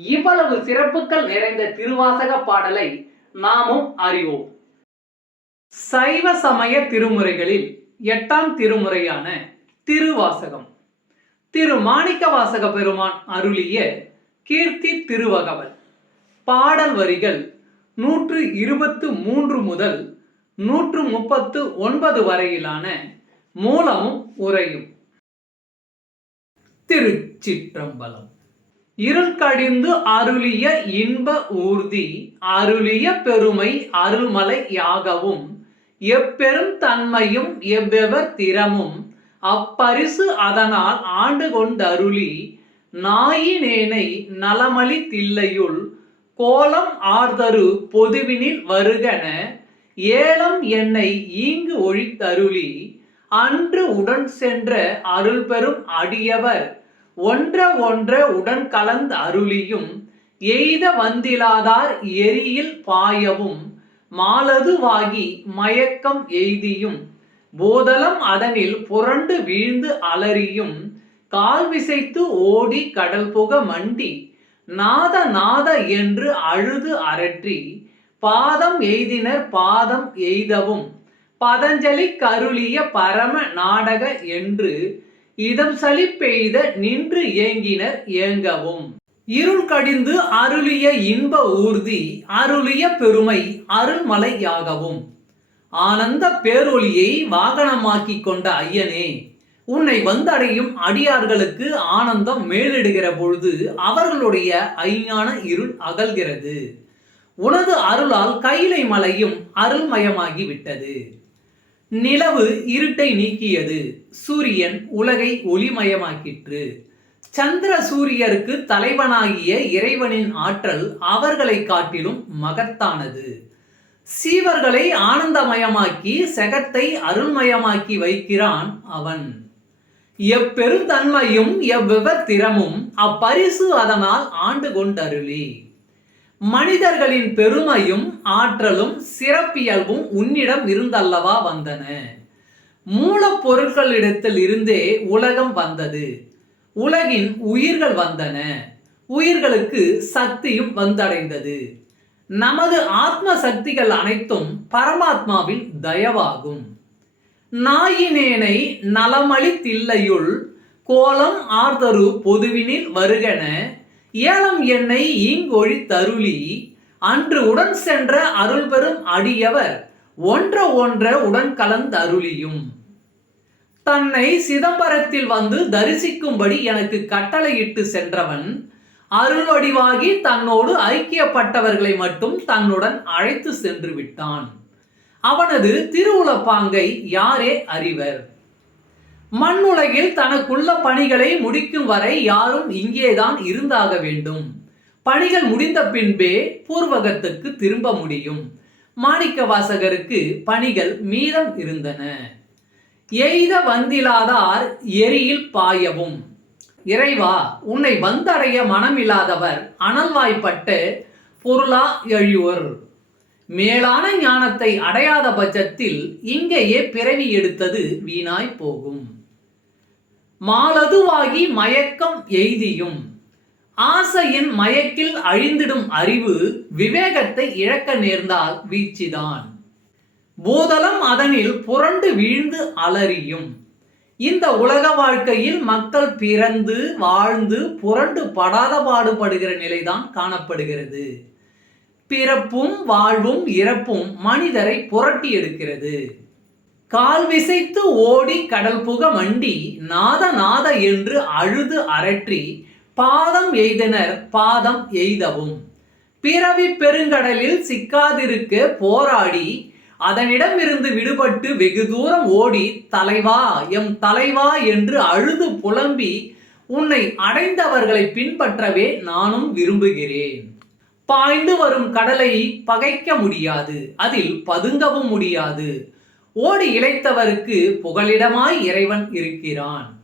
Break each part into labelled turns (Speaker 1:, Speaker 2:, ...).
Speaker 1: இவ்வளவு சிறப்புகள் நிறைந்த திருவாசக பாடலை நாமும் அறிவோம். சைவ சமய திருமுறைகளில் எட்டாம் திருமுறையான திருவாசகம். திரு மாணிக்கவாசக பெருமான் அருளிய கீர்த்தி திருவகவல். பாடல் வரிகள் நூற்று இருபத்து மூன்று முதல் நூற்று முப்பத்து ஒன்பது வரையிலான மூலமும் உரையும். திருச்சிற்றம்பலம். இருள் கடிந்து அருளிய இன்ப ஊர்தி அருளிய பெருமை அருள்மலை யாகவும் எப்பெரும் தன்மையும் எவ்வெவர் திறமும் அப்பரிசு அதனால் ஆண்டு கொண்டருளி நாயினேனை நலமளி தில்லையுள் கோலம் ஆர்தரு பொதுவினில் வருகன ஏலம் என்னை ஈங்கு ஒழித்தருளி அன்று உடன் சென்ற அருள் பெறும் அடியவர் ஒன்ற ஒன்ற உடன் கலந்து அருளியும் எய்த வந்திலாதார் எரியில் பாயவும் மாலதுவாகி மயக்கம் எய்தியும் போதலம் அதனில் புரண்டு வீழ்ந்து அலறியும் கால் விசைத்து ஓடி கடல் புக மண்டி நாத நாத என்று அழுது அரற்றி பாதம் எய்தினர் பாதம் எய்தவும் பதஞ்சலி கருளிய பரம நாடக என்று இடம் சளி பெய்த நின்று ஏங்கினர் ஏங்கவும் இருள் கடிந்து அருளிய இன்ப ஊர்தி அருளிய பெருமை அருள்மலையாகவும் ஆனந்த பேரொளியை வாகனமாக்கிக் கொண்ட ஐயனே உன்னை வந்தடையும் அடியார்களுக்கு ஆனந்தம் மேலிடுகிற பொழுது அவர்களுடைய ஐஞான இருள் அகல்கிறது. உனது அருளால் கைலை மலையும் அருள்மயமாகிவிட்டது. நிலவு இருட்டை நீக்கியது. சூரியன் உலகை ஒளிமயமாக்கிற்று. சந்திர சூரியருக்கு தலைவனாகிய இறைவனின் ஆற்றல் அவர்களை காட்டிலும் மகத்தானது. சீவர்களை ஆனந்தமயமாக்கி செகத்தை அருள்மயமாக்கி வைக்கிறான் அவன். எப்பெருந்தன்மையும் எவ்வெவர் திறமும் அப்பரிசு அதனால் ஆண்டு கொண்டருளி. மனிதர்களின் பெருமையும் ஆற்றலும் சிறப்பியல்பும் உன்னிடம் இருந்தல்லவா வந்தன. மூலப்பொருட்களிடத்தில் இருந்தே உலகம் வந்தது. உலகின் உயிர்கள் வந்தன. உயிர்களுக்கு சக்தியும் வந்தடைந்தது. நமது ஆத்ம சக்திகள் அனைத்தும் பரமாத்மாவின் தயவாகும். நாயினேனை நலமளித்தில்லையுள் கோலம் ஆர்தரு பொதுவினில் வருகன ஏலம் என்னை ஈங்கொழி தருளி. அன்று உடன் சென்ற அருள் பெறும் அடியவர் ஒன்ற ஒன்ற உடன் கலந்தருளியும் தன்னை சிதம்பரத்தில் வந்து தரிசிக்கும்படி எனக்கு கட்டளையிட்டு சென்றவன் அருள் வடிவாகி தன்னோடு ஐக்கியப்பட்டவர்களை மட்டும் தன்னுடன் அழைத்து சென்று விட்டான். அவனது திருவுளப்பாங்கை யாரே அறிவர்? மண்ணுலகில் தனக்குள்ள பணிகளை முடிக்கும் வரை யாரும் இங்கேதான் இருந்தாக வேண்டும். பணிகள் முடிந்த பின்பே பூர்வகத்துக்கு திரும்ப முடியும். மாணிக்க வாசகருக்கு பணிகள் மீதம் இருந்தன. எய்த வந்திலாதார் எரியில் பாயவும். இறைவா உன்னை வந்தடைய மனமில்லாதவர் அனல்வாய்ப்பட்டு பொருளா எழுவர் மேலான ஞானத்தை அடையாத பட்சத்தில் இங்கேயே பிறவி எடுத்தது வீணாய் போகும். மாலதுவாகி மயக்கம் எய்தியும். ஆசையின் மயக்கில் அழிந்திடும் அறிவு விவேகத்தை இழக்க நேர்ந்தால் வீழ்ச்சிதான். பூதலம் அதனில் புரண்டு வீழ்ந்து அலறியும். இந்த உலக வாழ்க்கையில் மக்கள் பிறந்து வாழ்ந்து புரண்டு படாத பாடுபடுகிற நிலைதான் காணப்படுகிறது. பிறப்பும் வாழ்வும் இறப்பும் மனிதரை புரட்டி எடுக்கிறது. கால் விசைத்து ஓடி கடல் புக மண்டி நாத நாத என்று அழுது அரற்றி பாதம் எய்தனர் பாதம் எய்தவும். பிறவி பெருங்கடலில் சிக்காதிருக்க போராடி அதனிடமிருந்து விடுபட்டு வெகு தூரம் ஓடி தலைவா எம் தலைவா என்று அழுது புலம்பி உன்னை அடைந்தவர்களை பின்பற்றவே நானும் விரும்புகிறேன். பாய்ந்து வரும் கடலை பகைக்க முடியாது அதில் பதுங்கவும் முடியாது. ஓடி இழைத்தவருக்கு புகலிடமாய் இறைவன் இருக்கிறான்.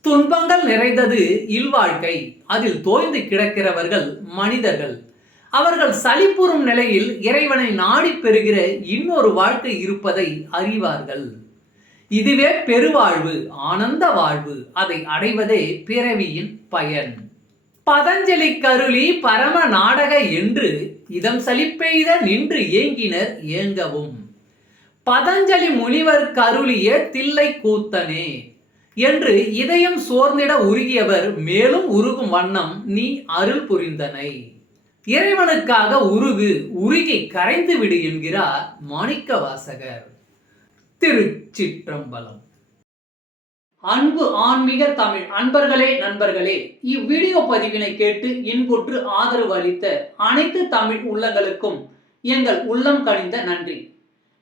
Speaker 1: துன்பங்கள் நிறைந்தது இல்வாழ்க்கை. அதில் தோய்ந்து கிடக்கிறவர்கள் மனிதர்கள். அவர்கள் சலிப்புறும் நிலையில் இறைவனை நாடி பெறுகிற இன்னொரு வாழ்க்கை இருப்பதை அறிவார்கள். இதுவே பெருவாழ்வு ஆனந்த வாழ்வு. அதை அடைவதே பிறவியின் பயன். பதஞ்சலி கருளி பரம நாடக என்று இதம் சலிப்பெய்த நின்று ஏங்கினர் ஏங்கவும். பதஞ்சலி முனிவர் கருளிய தில்லை கூத்தனே என்று இதயம் சோர்ந்திட உருகியவர் மேலும் உருகும் வண்ணம் நீ அருள் புரிந்தனை. இறைவனுக்காக உருகு உருகி கரைந்து விடு என்கிறார் மாணிக்க வாசகர் திருச்சிற்றம்பலம். அன்பு ஆன்மீக தமிழ் அன்பர்களே நண்பர்களே இவ்வீடியோ பதிவினை கேட்டு இன்புற்று ஆதரவு அளித்த அனைத்து தமிழ் உள்ளங்களுக்கும் எங்கள் உள்ளம் கணிந்த நன்றி.